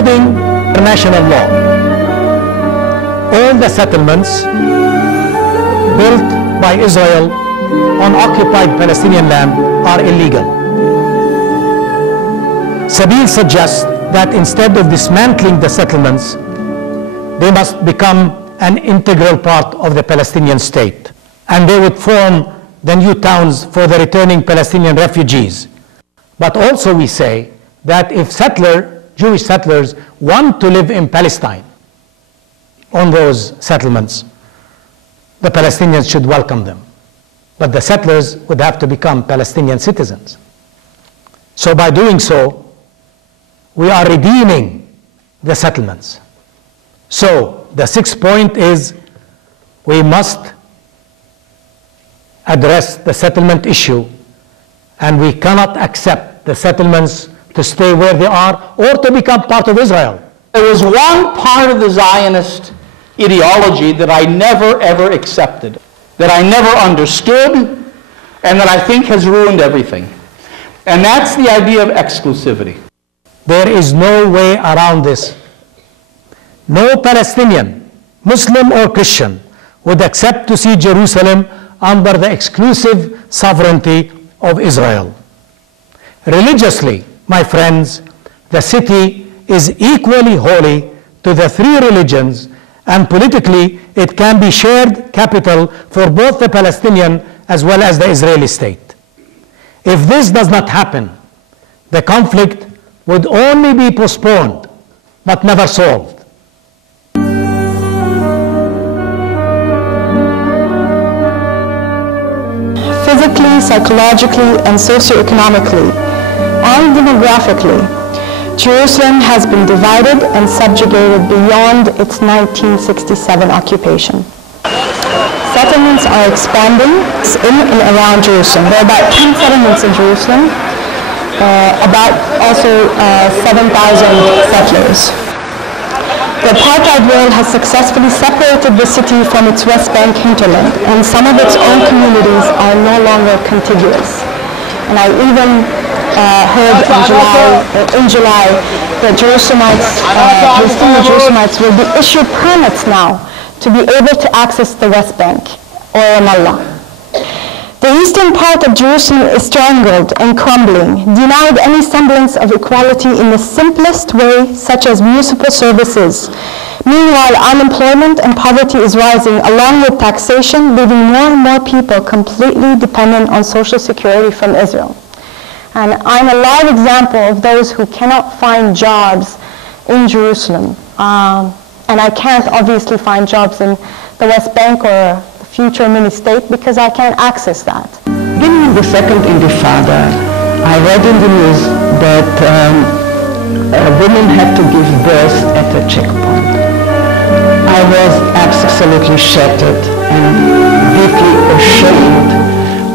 according to international law, all the settlements built by Israel on occupied Palestinian land are illegal. Sabeel suggests that instead of dismantling the settlements, they must become an integral part of the Palestinian state, and they would form the new towns for the returning Palestinian refugees. But also we say that if Jewish settlers want to live in Palestine, on those settlements, the Palestinians should welcome them. But the settlers would have to become Palestinian citizens. So by doing so, we are redeeming the settlements. So the sixth point is we must address the settlement issue, and we cannot accept the settlements to stay where they are or to become part of Israel. There was one part of the Zionist ideology that I never ever accepted, that I never understood, and that I think has ruined everything. And that's the idea of exclusivity. There is no way around this. No Palestinian, Muslim or Christian, would accept to see Jerusalem under the exclusive sovereignty of Israel. Religiously, my friends, the city is equally holy to the three religions, and politically it can be shared capital for both the Palestinian as well as the Israeli state. If this does not happen, the conflict would only be postponed, but never solved. Physically, psychologically, and socioeconomically, and demographically, Jerusalem has been divided and subjugated beyond its 1967 occupation. Settlements are expanding in and around Jerusalem. There are about 10 settlements in Jerusalem, about also 7,000 settlers. The apartheid world has successfully separated the city from its West Bank hinterland, and some of its own communities are no longer contiguous. And I even heard in July that Palestinian Jerusalemites will be issued permits now to be able to access the West Bank or Ramallah. The eastern part of Jerusalem is strangled and crumbling, denied any semblance of equality in the simplest way, such as municipal services. Meanwhile, unemployment and poverty is rising, along with taxation, leaving more and more people completely dependent on social security from Israel. And I'm a live example of those who cannot find jobs in Jerusalem. And I can't obviously find jobs in the West Bank or the future mini-state because I can't access that. Beginning the second Intifada, I read in the news that women had to give birth at a checkpoint. I was absolutely shattered and deeply ashamed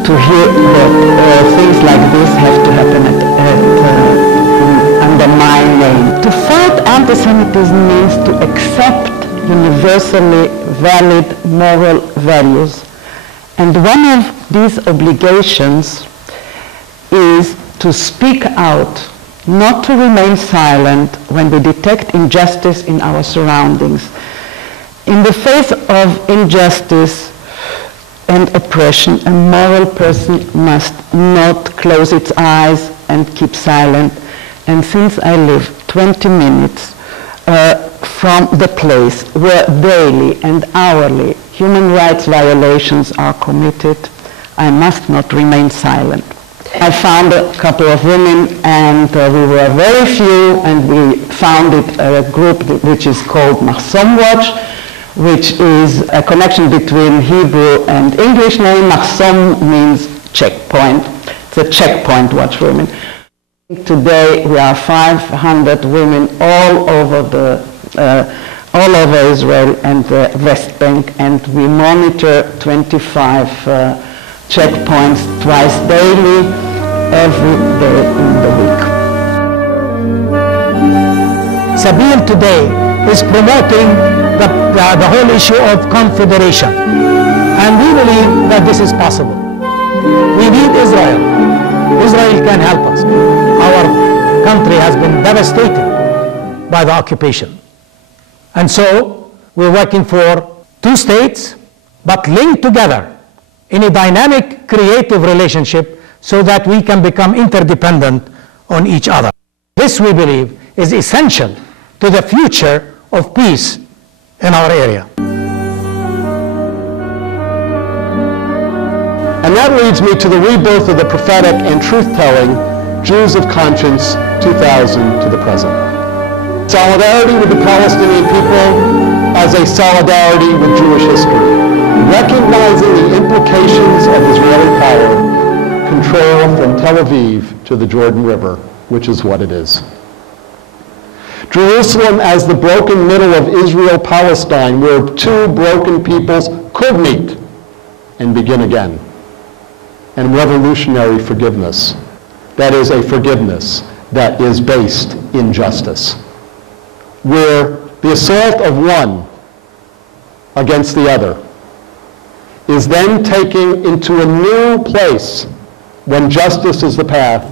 to hear that things like this have to happen under my name. To fight anti-Semitism means to accept universally valid moral values. And one of these obligations is to speak out, not to remain silent when we detect injustice in our surroundings. In the face of injustice and oppression, a moral person must not close its eyes and keep silent. And since I live 20 minutes from the place where daily and hourly human rights violations are committed, I must not remain silent. I found a couple of women, and we were very few, and we founded a group which is called Mahsom Watch, which is a connection between Hebrew and English name. Mahsom means checkpoint. It's a checkpoint watch women. Today we are 500 women all over Israel and the West Bank, and we monitor 25 checkpoints twice daily, every day in the week. Sabeel today is promoting the whole issue of confederation, and we believe that this is possible. We need Israel. Israel can help us. Our country has been devastated by the occupation. And so we're working for two states, but linked together in a dynamic, creative relationship so that we can become interdependent on each other. This, we believe, is essential to the future of peace in our area. And that leads me to the rebirth of the prophetic and truth-telling Jews of Conscience 2000 to the present. Solidarity with the Palestinian people as a solidarity with Jewish history, recognizing the implications of Israeli power, control from Tel Aviv to the Jordan River, which is what it is. Jerusalem as the broken middle of Israel-Palestine, where two broken peoples could meet and begin again. And revolutionary forgiveness. That is a forgiveness that is based in justice, where the assault of one against the other is then taken into a new place when justice is the path,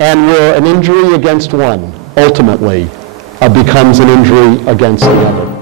and where an injury against one ultimately becomes an injury against the other.